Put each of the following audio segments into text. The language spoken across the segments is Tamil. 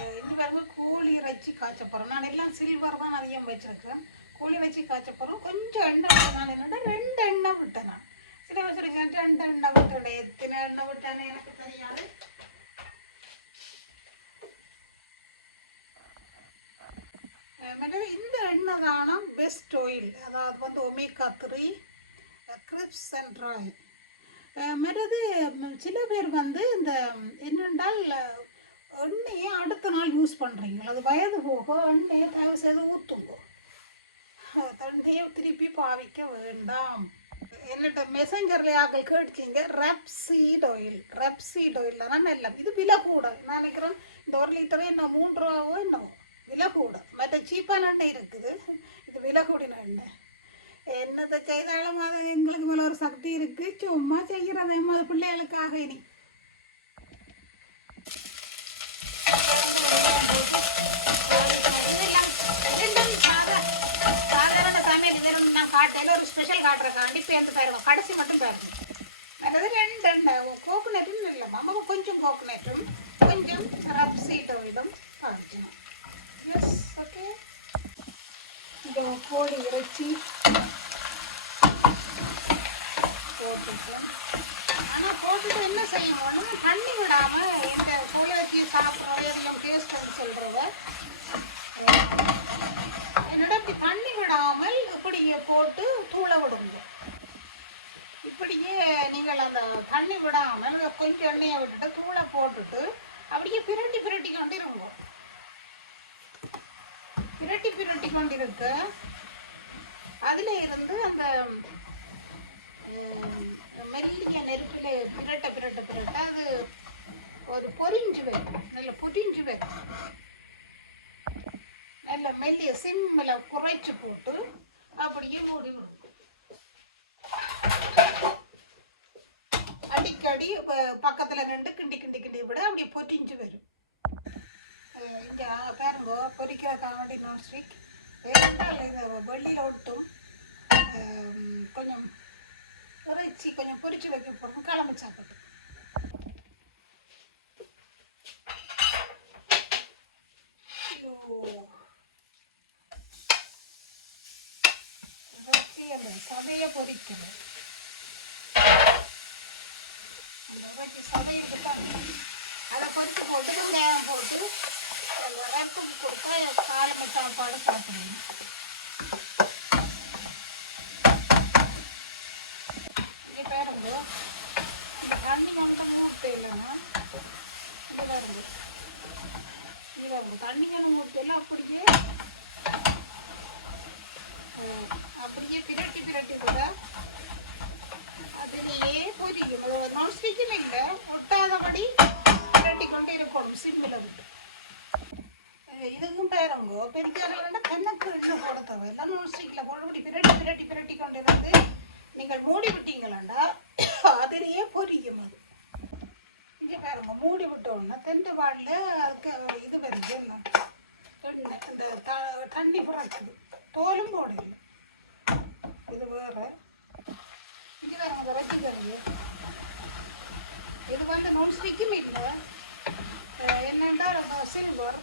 இங்கே பாருங்க கோழி இறைச்சி காய்ச்ச போகிறோம். நான் எல்லாம் சில்வர் தான் அதிகம் வச்சுருக்கேன். கோழி இறைச்சி காய்ச்ச போகிறோம். கொஞ்சம் எண்ணெய் நான் என்னோட 2 எண்ணெய் விட்டேன். நான் சில வச்சு 2 எண்ணெய் விட்டுட்டேன். எத்தனை எண்ணெய் விட்டேன்னு எனக்கு தெரியாது. இந்த எண்ணெய் தானா பெஸ்ட் ஆயில். அதாவது வந்து ஒமேகா 3 கிரிப்ஸ் அண்ட் ஆயில். மற்றது சில பேர் வந்து இந்த என்னென்றால் எண்ணெயை அடுத்த நாள் யூஸ் பண்ணுறீங்க. அது வயது போக எண்ணெயை தயவு செய்து ஊற்றுங்க. தண்ணியை திருப்பி பாவிக்க வேண்டாம். என்னட்ட மெசஞ்சரில் ஆக்கள் கேட்டுச்சிங்க ரப்சீட் ஆயில் தான் நல்ல. இது விலை கூட. நான் நினைக்கிறேன் இந்த 1 லிட்டரு என்ன 3 ரூபாவோ என்னவோ விலை கூட. மற்ற சீப்பான எண்ணெய் இருக்குது, இது விலை கூடின எண்ணெய். என்னத்தை செய்தாலும் அது எங்களுக்கு மேலே ஒரு சக்தி இருக்குது. சும்மா செய்கிறதே அது பிள்ளைகளுக்காக. இனி சாதாரண சமையல் வெறும் நான் காட்டையில் ஒரு ஸ்பெஷல் காட்டுறக்காண்டி பேருந்து போயிடுவோம். கடைசி மட்டும் போயிடுவோம். அதாவது 2 எண்ணெய் கோகோனட்டும் இல்லை, நம்ம கொஞ்சம் கோகோனட்டும் கொஞ்சம் ரப்சீட் ஆயிலும் காய்ச்சணும். S, okay. இந்த கோழி இறைச்சி போட்டுட்டேன். ஆனால் போட்டுட்டு என்ன செய்யணும், தண்ணி விடாமல் இந்த கோழி இறைச்சி சாப்பிட்றவ எல்லாம் டேஸ்ட் பண்ணி சொல்கிறவ என்னோட இப்படி தண்ணி விடாமல் இப்படியே போட்டு தூள விடுங்க. இப்படியே நீங்கள் அந்த தண்ணி விடாமல் கொஞ்சம் எண்ணெயை விட்டுட்டு தூளை போட்டுட்டு அப்படியே பிரட்டி கொண்டு இருங்க. பிரட்டி கொண்டிருக்க அதில் இருந்து அந்த மெல்லிய நெருப்பில் பிரட்ட அது ஒரு பொரிஞ்சு வைக்கும். நல்ல பொரிஞ்சு வைக்கும். நல்ல மெல்லிய சிம்மில் குறைச்சி போட்டு அப்படியே மூடி விடும். அடிக்கடி பக்கத்தில் நின்று கிண்டி விட அப்படியே பொரிஞ்சு வரும். இங்கே பாருங்க பொரிக்கிறதுக்காக வேண்டி நான்ஸ்டிக் இந்த வெள்ளியில் ஒட்டும் கொஞ்சம் இறைச்சி கொஞ்சம் பொரிச்சு வைக்க போகிறோம். கிளம்பி சாப்பிட்டு சதையை பொரிக்கணும். சதையை அதை பொரிச்சு போட்டு வெங்காயம் போட்டு ரப்புக்கு கொடுத்தா காலமை சாப்பாடு சாப்பிடுவோம். இங்கே பாருங்க அந்த தண்ணி மட்டும் மூட்டை இல்லைன்னா இது பாருங்க தண்ணி கண்ணு மூட்டையெல்லாம் அப்படியே பிரட்டி கூட அதுலேயே பொரிக்கும். நான்ஸ்டிக்கும் இல்லை, ஒட்டாதபடி பிரட்டி கொண்டு இருக்கணும் சிம்மில் விட்டு. இதுக்கும் பாருங்க பெரியாரோட கணக்கு விட்டு போட தேவையில்லை. நான்ஸ்டிக்கில் போடபடி பிரட்டி கொண்டு இருந்து நீங்கள் மூடி விட்டீங்களாண்டா அதிலேயே பொரிக்கும். அது இங்கே பாருங்க மூடி விட்டோம்னா தெண்டு வாழில் அதுக்கு இது வருது இந்த தண்ணி புறக்குது. தோலும் போடல. இது வேறு. இங்கே பாருங்க இறைச்சி கறி. இது வந்து நான்ஸ்டிக்கும் இல்லை, என்னென்னா சில்வர்.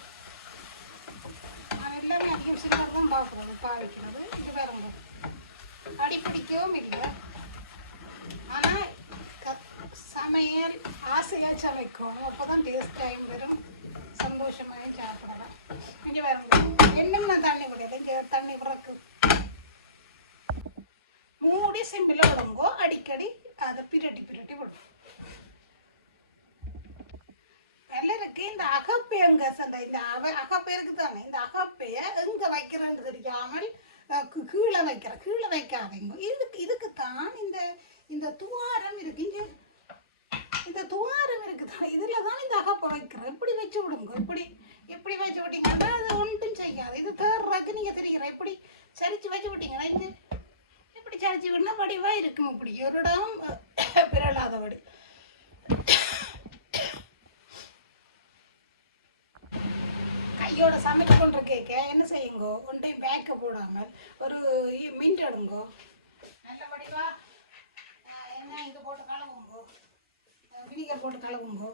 நான் எல்லாமே அதிகம் சில்வர் தான் பாவிக்கிறது. இங்கே பாருங்க அடிப்பிடிக்கவும் இல்லை. ஆனால் சமையல் ஆசையாக சமைக்கும். அப்போ தான் டேஸ்ட் டைம் வரும், சந்தோஷமாக சாப்பிடலாம். இங்கே பாருங்க என்னென்ன தண்ணி முடியாது. இங்கே தண்ணி பிறக்கு மூடி சிம்பிள் விடுங்கோ. அடிக்கடி அதை பிரட்டி விடும். நல்ல இருக்கு. இந்த அகப்பேருங்க இந்த அகப்பேருக்கு தானே. இந்த அகப்பையை எங்கே வைக்கிறேன்னு தெரியாமல் கீழே வைக்காதீங்க. இதுக்குத்தான் இந்த துவாரம் இருக்கு. இங்கே இந்த துவாரம் இருக்குதான், இதில் தான் இந்த அகப்பை வைக்கிறேன். இப்படி வச்சு விடுங்க. இப்படி வச்சு விட்டீங்கன்னா அது ஒன்றும் செய்யாது. இது தேர்றதுக்கு நீங்கள் தெரிகிற இப்படி சரிச்சு வச்சு விட்டீங்கன்னா இது இப்படி சரிச்சு விடனா வடிவாக இருக்கும். இப்படி ஒரு இடம் பிறலாதபடி. கையோட சமைச்சு கொண்டு கேட்க என்ன செய்யுங்கோ, ஒன்றையும் பேக்க போடாமல் ஒரு மின்ட் எடுங்கோ. நல்ல வடிவா என்ன இங்கே போட்டு கலவுங்கோ, வினிகர் போட்டு கலவுங்கோ.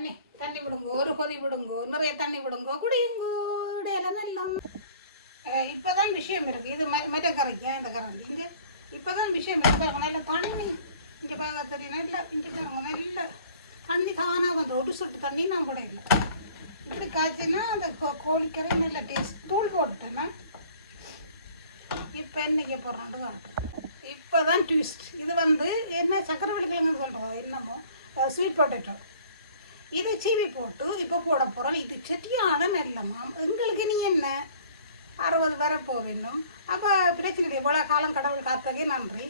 தண்ணி தண்ணி விடுங்க, ஒரு கொதி விடுங்க, நிறைய தண்ணி விடுங்க, குடியுங்கோ. இடையில நல்லா இப்போதான் விஷயம் இருக்கு. இது மெட்ட கரைக்கு இந்த கரண்டி இங்கே இப்போதான் விஷயம் இருக்கு. நல்ல தண்ணி இங்கே பார்க்க தெரியும். நல்ல இங்கே பாருங்க, நல்ல தண்ணி தானாக வந்து ஒரு சொட்டு தண்ணி நான் கூட இல்லை. இப்படி காய்ச்சினா அந்த கோழிக்கறி நல்ல டேஸ்ட். தூள் போட்டுட்டேன்னா இப்போ என்னைக்கு போடுறான்னு காட்டு. இப்போதான் ட்விஸ்ட். இது வந்து என்ன சக்கரை கிழங்கு சொல்கிறோம், என்னமோ ஸ்வீட் பொட்டேட்டோ. இது சீவி போட்டு இப்போ போட போகிறோம். இது செட்டியான நெல்லம்மா. எங்களுக்கு நீ என்ன 60 வர போவேணும். அப்போ பிரச்சனை போல காலம் கடவுள் காத்தகே நன்றி.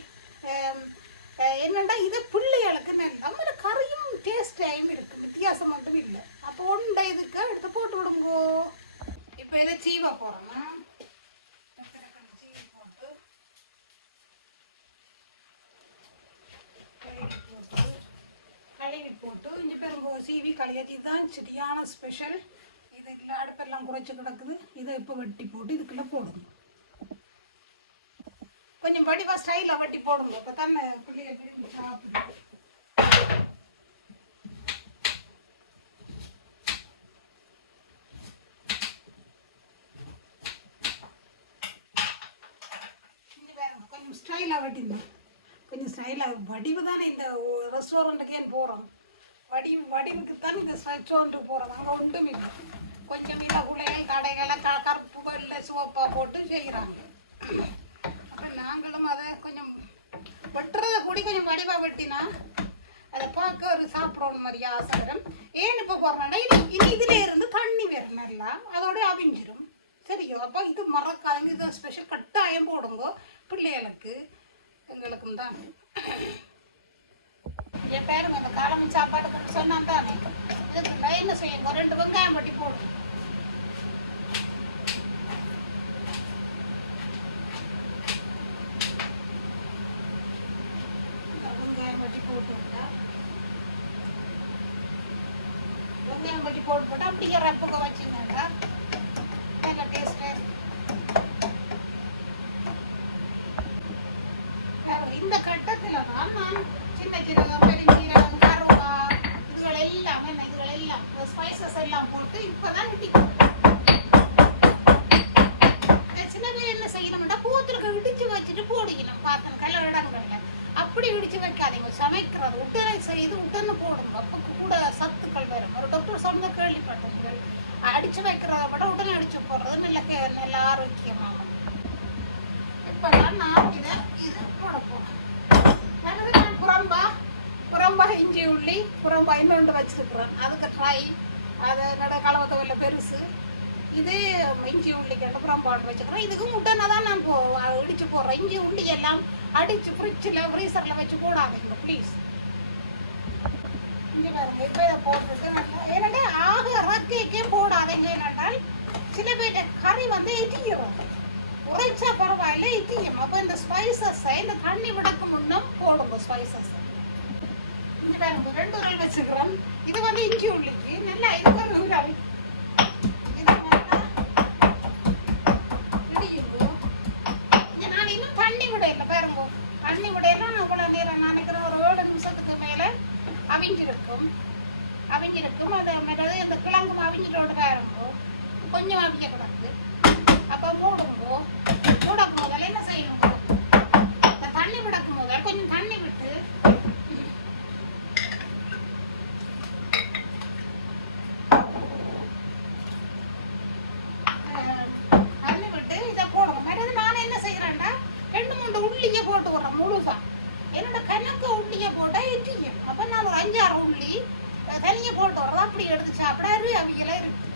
என்னென்னா இது பிள்ளைகளுக்கு நெல் நம்மள கறியும் டேஸ்டாயும் இருக்குது, வித்தியாசம் மட்டும் இல்லை. அப்போ ஒன்றை இதுக்கு எடுத்து போட்டு விடுங்கோ. இப்போ இதை சீவ போகிறோம்னா கழுவி போட்டு இஞ்சி பெருங்கோ சீவி களையாட்டி. இதுதான் சரியான ஸ்பெஷல். இது இல்லை அடுப்பெல்லாம் குறைச்சி கிடக்குது. இதை இப்போ வெட்டி போட்டு இதுக்குள்ளே போடுங்க. கொஞ்சம் வடிவா ஸ்டைலாக வெட்டி போடுங்க. இப்போ தானே பிள்ளைங்க சாப்பிடுங்க. கொஞ்சம் ஸ்டைலாக வெட்டிங்க. கொஞ்சம் ஸ்டைலாக வடிவு தானே இந்த ரெஸ்டாரண்ட்டுக்கே போகிறோம். வடிவுக்கு தான் இந்த ரெஸ்டாரண்ட்டுக்கு போகிறோம். அங்கே ஒன்றும் இல்லை. கொஞ்சம் இல்லை குளைகள் கடைகளை கருப்பு வெள்ளை சிவப்பாக போட்டு செய்கிறாங்க. அப்போ நாங்களும் அதை கொஞ்சம் வெட்டுறதை கூடி கொஞ்சம் வடிவாக வெட்டினா அதை பார்க்க ஒரு சாப்பிடணும் மாதிரி ஆசை வரும். ஏன் இப்போ போடுறோன்னா இனி இதில் இருந்து தண்ணி வரும் நல்லா, அதோட அவிஞ்சிடும். சரியோ? அப்போ இது மறக்காதுங்க. இது ஸ்பெஷல் கட்டாயம் போடுங்க பிள்ளைகளுக்கு, எங்களுக்கும் தான். என் பேருங்க அந்த காலம் சாப்பாடு சொன்னான் தானே. இதுக்கு என்ன செய்யுங்க, 2 வெங்காயம் பட்டி போடும். வெங்காயம் பட்டி போட்டுட்டா வெங்காயம் பட்டி போட்டு அப்படியே ரப்புக வச்சுருந்தாக்கா நல்ல டேஸ்ட்டு. இந்த கட்டத்தில் தான் நான் சின்ன சீரகம், பெருஞ்சீரகம், கருவா இதுகள் எல்லாம் ஸ்பைசஸ் எல்லாம் போட்டு இப்போதான் இடிக்கணும். சில பேர் என்ன செய்யணும்னா பூத்திருக்க இடிச்சு வச்சுட்டு போடிக்கணும். பார்த்தேன் கல்ல இடங்கள்ல. அப்படி இடிச்சு வைக்காதீங்க. சமைக்கிறது உடனே செய்து உடனே போடுங்க. அப்போ கூட சத்துக்கள் வரும். ஒரு டாக்டர் சொன்ன கேள்விப்பட்டீங்க. அடிச்சு வைக்கிறத விட உடனே அடிச்சு போடுறது நல்ல ஆரோக்கியமாகும். இப்போதான் நான் இதை போட போகிறேன். புறம்பா இஞ்சி உள்ளி புறம்பா இன்னொன்று வச்சிருக்கிறேன். அதுக்கு ட்ரை அதை நட கலவத்தவல்ல பெருசு. இது இஞ்சி உள்ளிக்கு புறம்பாடு வச்சுக்கிறேன். இதுக்கும் முட்டைனா தான் நான் இடிச்சு போடுறேன். இஞ்சி உள்ளி எல்லாம் அடிச்சு ஃப்ரிட்ஜில் ஃப்ரீசரில் வச்சு போடாதீங்க ப்ளீஸ். இங்கே பாருங்க. இப்போ இதை போட்டுட்டு நல்லா ஏன்னா ஆக ரக்கைக்கே போடாதீங்க. என்னென்றால் சில பேர் கறி வந்து எட்டிக்கிறோம். உரைச்சா பரவாயில்ல, இட்டியும். அப்போ இந்த ஸ்பைசஸை இந்த தண்ணி விடக்கு முன்னும் போடுங்க. ஸ்பைசஸ் இஞ்சி பாருங்க 2 உரல் வச்சுக்கிறேன். இது வந்து இஞ்சி உள்ளிக்கு நல்லா இதுக்கு ஒரு உரல். இது நல்லா இடிக்கும். நான் இன்னும் தண்ணி விட இல்லை பாருங்க. தண்ணி விடையெல்லாம் அவ்வளோ நேரம் நினைக்கிறேன். ஒரு 7 நிமிஷத்துக்கு மேலே அவிஞ்சிருக்கும். அதை மேலே இந்த கிழங்கும் அவிஞ்சிட்டோட பாருங்க. கொஞ்சம் அவிக்கக்கூடாது. அப்போ மூடுங்கோ. மூடக்கும் முதல்ல என்ன செய்யணும், இந்த தண்ணி விடக்கும் முதல் கொஞ்சம் தண்ணி விட்டு இதை போடணும். மேடம் நான் என்ன செய்கிறேன்னா 2-3 உள்ளியை போட்டு விட்றேன் முழுசா. என்னோட கணக்கு உள்ளியை போட்டால் இட்டிக்கும். அப்போ நான் ஒரு 5-6 உள்ளி தனியை போட்டு வர்றதா அப்படி எடுத்து சாப்பிட அவியெல்லாம் இருக்கு.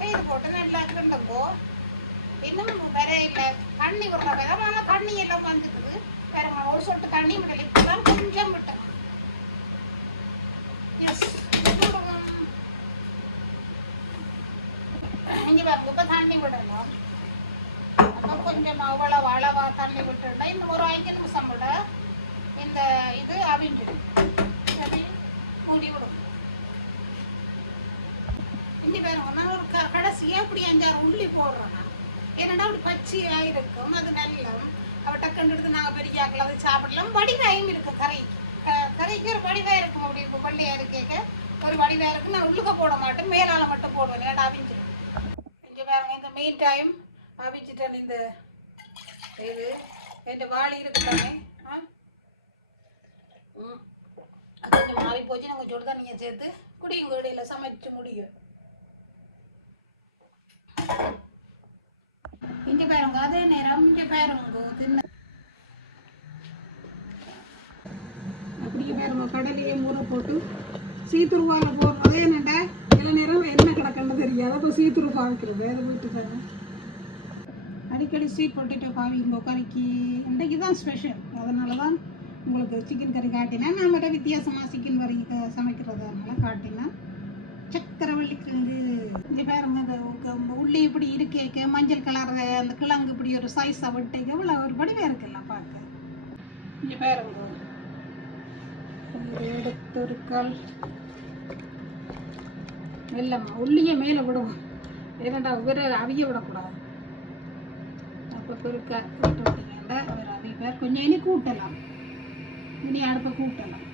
செய்து போட்டு நல்லா கிண்டுங்கோ. இன்னும் வேற இல்லை தண்ணி விடுற வேற. ஆனால் தண்ணி எல்லாம் வந்துக்குது. வேற ஒரு சொட்டு தண்ணி விடலை. இப்போதான் கொஞ்சம் விட்டேன். எஸ் இங்கே பாருங்க. இப்போ தண்ணி விடலாம். அப்போ கொஞ்சம் அளவா தண்ணி விட்டுட்டா இன்னும் ஒரு 5 நிமிஷம் விட இந்த இது அவிஞ்சிடும். சரி மூடி விடும். இங்கே பாருங்க. நான் ஒரு கடைசியாக இப்படி 5-6 உள்ளி போடுறேன்னா ஏன்னா அப்படி பச்சையாக இருக்கும். அது நல்ல அவள் டக்குன்னு எடுத்து நாங்கள் பெரியாக்கள் அதை சாப்பிடலாம். வடிவாயும் இருக்கும். கறிக்கு ஒரு வடிவாக இருக்கும். அப்படி இப்போ பள்ளியாக இருக்கேக்க ஒரு வடிவாக இருக்கு. நான் உள்ளுக்க போட மாட்டேன், மேலால் மட்டும் போடுவேன். ஏன்னா அவிஞ்சு இங்கே பாருங்க. இந்த மெயின் டைம் அவிஞ்சிட்டேன். இந்த இது இந்த வாளி இருக்கு தானே, கொஞ்சம் மாறி போச்சு. நாங்கள் சுடு தண்ணியை சேர்த்து குடியும் இடையில சமைச்சு முடியும். இங்கே பாருங்க, அதே நேரம் இங்கே பாருங்க தின்ன அப்படியே பாருங்க. கடலையே ஊற போட்டு சீத்துருவாவில் போடுறோம். அதே என்னண்டா சில நேரம் என்ன கிடக்குன்னு தெரியாது. அப்போ சீத்துரு பாவிக்கிறது வேறு வீட்டு தானே. அடிக்கடி ஸ்வீட் பொட்டேட்டோ பாவிங்க கறிக்கு. இன்றைக்கு தான் ஸ்பெஷல், அதனால தான் உங்களுக்கு சிக்கன் கறி காட்டினா. நான் மட்டும் வித்தியாசமாக சிக்கன் கறி சமைக்கிறதுனால காட்டினா. சக்கரவள்ளி கிழங்கு இங்கே பாருங்க. இந்த உள்ளி இப்படி இருக்கேக்க மஞ்சள் கலர் அந்த கிழங்கு இப்படி ஒரு சைஸாக விட்டேங்க இவ்வளோ ஒரு வடிவாக இருக்குல்ல பார்க்க. இங்கே பாருங்க, எடுத்திருக்கால் வெள்ளம்மா உள்ளியை மேலே விடுவோம். ஏன்னாண்டா வேற அவிய விடக்கூடாது. அப்போ பெருக்கா விட்டுட்டீங்கன்னா அவர் அவிய பேர் கொஞ்சம் இனி கூட்டலாம். இனி அடுப்பை கூட்டலாம்.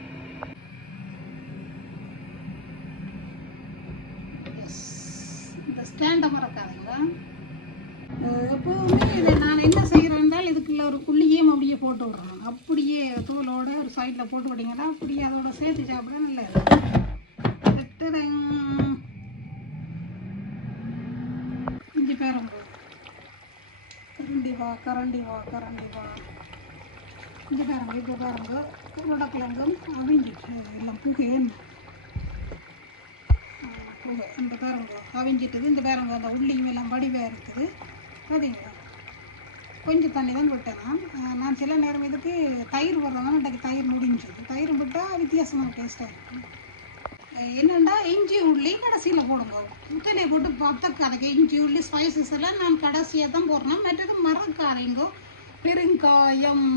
இந்த ஸ்டாண்டை மறக்காதுங்க. எப்போவுமே இதை நான் என்ன செய்கிறேன்றால் இதுக்குள்ள ஒரு புள்ளியும் அப்படியே போட்டு விட்றேன். அப்படியே தோலோடு ஒரு சைடில் போட்டு விட்டிங்கன்னா அப்படியே அதோட சேர்த்து சாப்பிட நல்லா இருக்கும். இஞ்சி பேருங்க கரண்டி வா கரண்டி வா கரண்டி வா. இஞ்சி பேருங்க இப்போ பாருங்க உருளைக்கிழங்கும் அவிஞ்சிட்டு எல்லாம் புகையன் புகை. இந்த பேருங்க அவிஞ்சிட்டுது. இந்த பேருங்க அந்த உள்ளியும் எல்லாம் வடிவாக இருக்குது பார்த்தீங்களா. கொஞ்சம் தண்ணி தான் விட்டேன். நான் சில நேரம் இதுக்கு தயிர் விடுறதுனால இன்றைக்கு தயிர் முடிஞ்சது. தயிர் விட்டால் வித்தியாசமான டேஸ்ட்டாக இருக்கும். என்னென்னா இஞ்சி உள்ளி கடைசியில் போடுங்க. முத்தனை போட்டு பத்தக்காரைக்கு இஞ்சி உள்ளி ஸ்பைசஸ் எல்லாம் நான் கடைசியாக தான் போடுறேன். மற்றது மரக்காரைங்கோ பெருங்காயம்,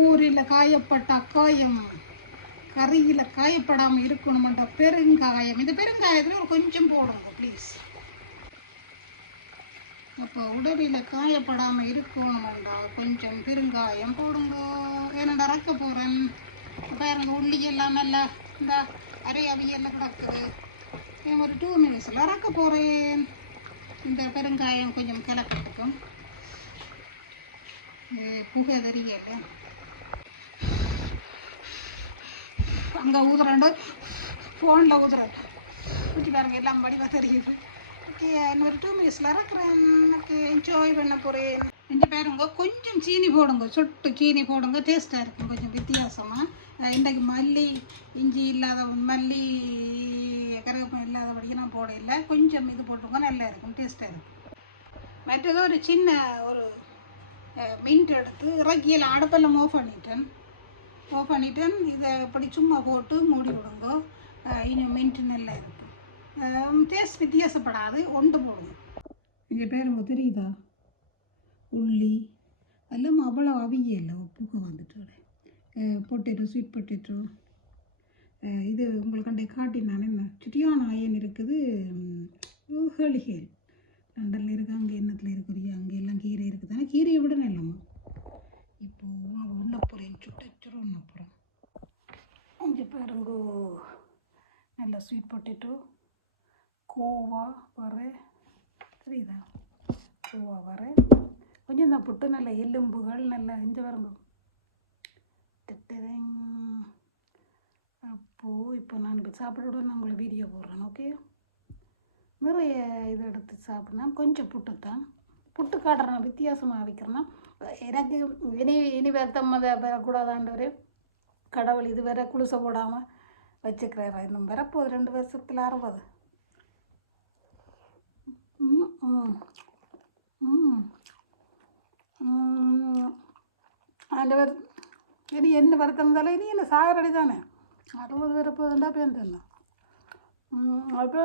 ஊரில் காயப்பட்ட காயம் கறியில் காயப்படாமல் இருக்கணுமென்ற பெருங்காயம். இந்த பெருங்காயத்தில் ஒரு கொஞ்சம் போடுங்க ப்ளீஸ். அப்போ உடலில் காயப்படாமல் இருக்கணுமெண்டா கொஞ்சம் பெருங்காயம் போடுங்க. ஏன்னாண்டா ரக்க போகிறேன். பாருங்க உள்ளி எல்லாம் நல்லா இந்த அரை அவியெல்லாம் கிடக்குது. ஒரு 2 மினிட்ஸில் ரக்க போகிறேன். இந்த பெருங்காயம் கொஞ்சம் கிளப்பிட்டுக்கும். புகை தெரியல. அங்கே ஊதுறாண்டு ஃபோனில் ஊதுறாரு ஊற்றி பாருங்க எல்லாம் வடிவாக தெரியுது. ஓகே, இன்னொரு 2 மினிட்ஸில் இறக்குறேன். ஓகே, என்ஜாய் பண்ண போகிறேன். இந்த பாருங்க கொஞ்சம் சீனி போடுங்க, சொட்டு சீனி போடுங்க, டேஸ்ட்டாக இருக்கும் கொஞ்சம் வித்தியாசமாக. இன்றைக்கு மல்லி இஞ்சி இல்லாத மல்லி கருவேப்பிலை இல்லாதபடிக்கு நான் போட இல்லை. கொஞ்சம் இது போட்டுங்க, நல்லா இருக்கும், டேஸ்ட்டாக இருக்கும். மற்றது ஒரு சின்ன ஒரு மின்ட் எடுத்து இறக்கியில் அடுப்பெல்லாம் ஆஃப் பண்ணிட்டேன். இதை இப்படி சும்மா போட்டு மூடி விடுங்க. இன்னும் மின்ட் நல்லா இருக்கும். டேஸ்ட் வித்தியாசப்படாது. ஒன்று போடுங்க. இங்கே பேருங்க தெரியுதா, உள்ளி எல்லாம் அவ்வளோ அவியலை உப்புக்கு வந்துட்டு பொட்டேட்டோ ஸ்வீட் பொட்டேட்டோ. இது உங்களுக்கு அண்டை காட்டினான் என்ன சுட்டியான அயன் இருக்குது. ஹேளிகேல் லண்டனில் இருக்குது, அங்கே எண்ணத்தில் இருக்கிறியா, அங்கே எல்லாம் கீரை இருக்குது. ஆனால் கீரையை விட நல்லம்மா. இப்போது உண்ண போகிறேன், சுட்டச்சுரு உண்ண போகிறேன். இங்கே பாருங்கோ நல்ல ஸ்வீட் பொட்டேட்டோ கோவா வர தெரியுதா, கோவா வர கொஞ்சம் தான் புட்டு நல்ல எலும்புகள் நல்லா இந்த பாருங்க. அப்போது இப்போ நான் இப்போ சாப்பிட நான் உங்களுக்கு வீடியோ போடுறேன். ஓகே, நிறைய இதை எடுத்து சாப்பிட்னா கொஞ்சம் புட்டு தான் புட்டு காட்டுறேன், வித்தியாசமாக வைக்கிறேன்னா. எனக்கு இனி வருத்தம் அதை வரக்கூடாதாண்டவர் கடவுள் இது வேற குளிசை போடாமல் வச்சுக்கிறாரு. இன்னும் வரப்போகுது 2 வருஷத்தில் 60. ஆண்டவர் இனி என்ன வருத்தம் இருந்தாலும் இனி என்ன சாகரடி தானே. 60 வரப்போகுதுண்டா பேருந்தேன். அப்போ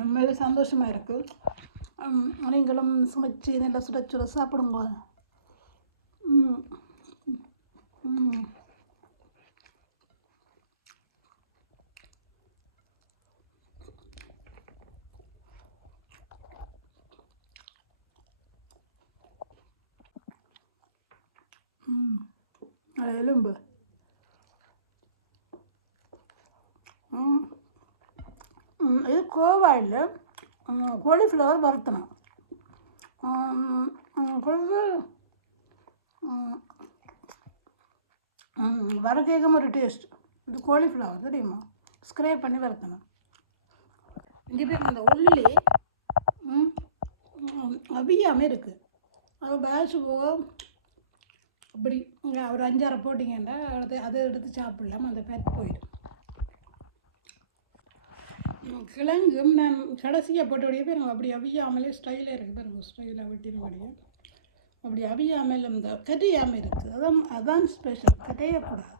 உண்மையிலே சந்தோஷமாக இருக்குது. நீங்களும் சமைச்சு நல்லா சுட சாப்பிடுங்க. எலும்பு கோவாயில் காலிஃப்ளவர் வறுத்தணும். வரகேகம் ஒரு டேஸ்ட். இது காலிஃப்ளவர் தெரியுமா, ஸ்க்ரேப் பண்ணி வறுத்தணும். இங்கே பேர் அந்த உள்ளி அவியாமல் இருக்குது. அது பேட்ச் போக அப்படி ஒரு 5-6 போட்டிங்கன்னா அதை எடுத்து சாப்பிடலாம், அந்த பேட் போயிடும். கிழங்கும் நான் கடைசியாக போட்டோடைய பேர் அப்படி அவியாமலே ஸ்டைலாக இருக்குது பாருங்க, ஸ்டைலாக வெட்டினபடியே அப்படி அவியாமல் இந்த கரையாமல் இருக்குது. அதான் ஸ்பெஷல், கரையக்கூடாது.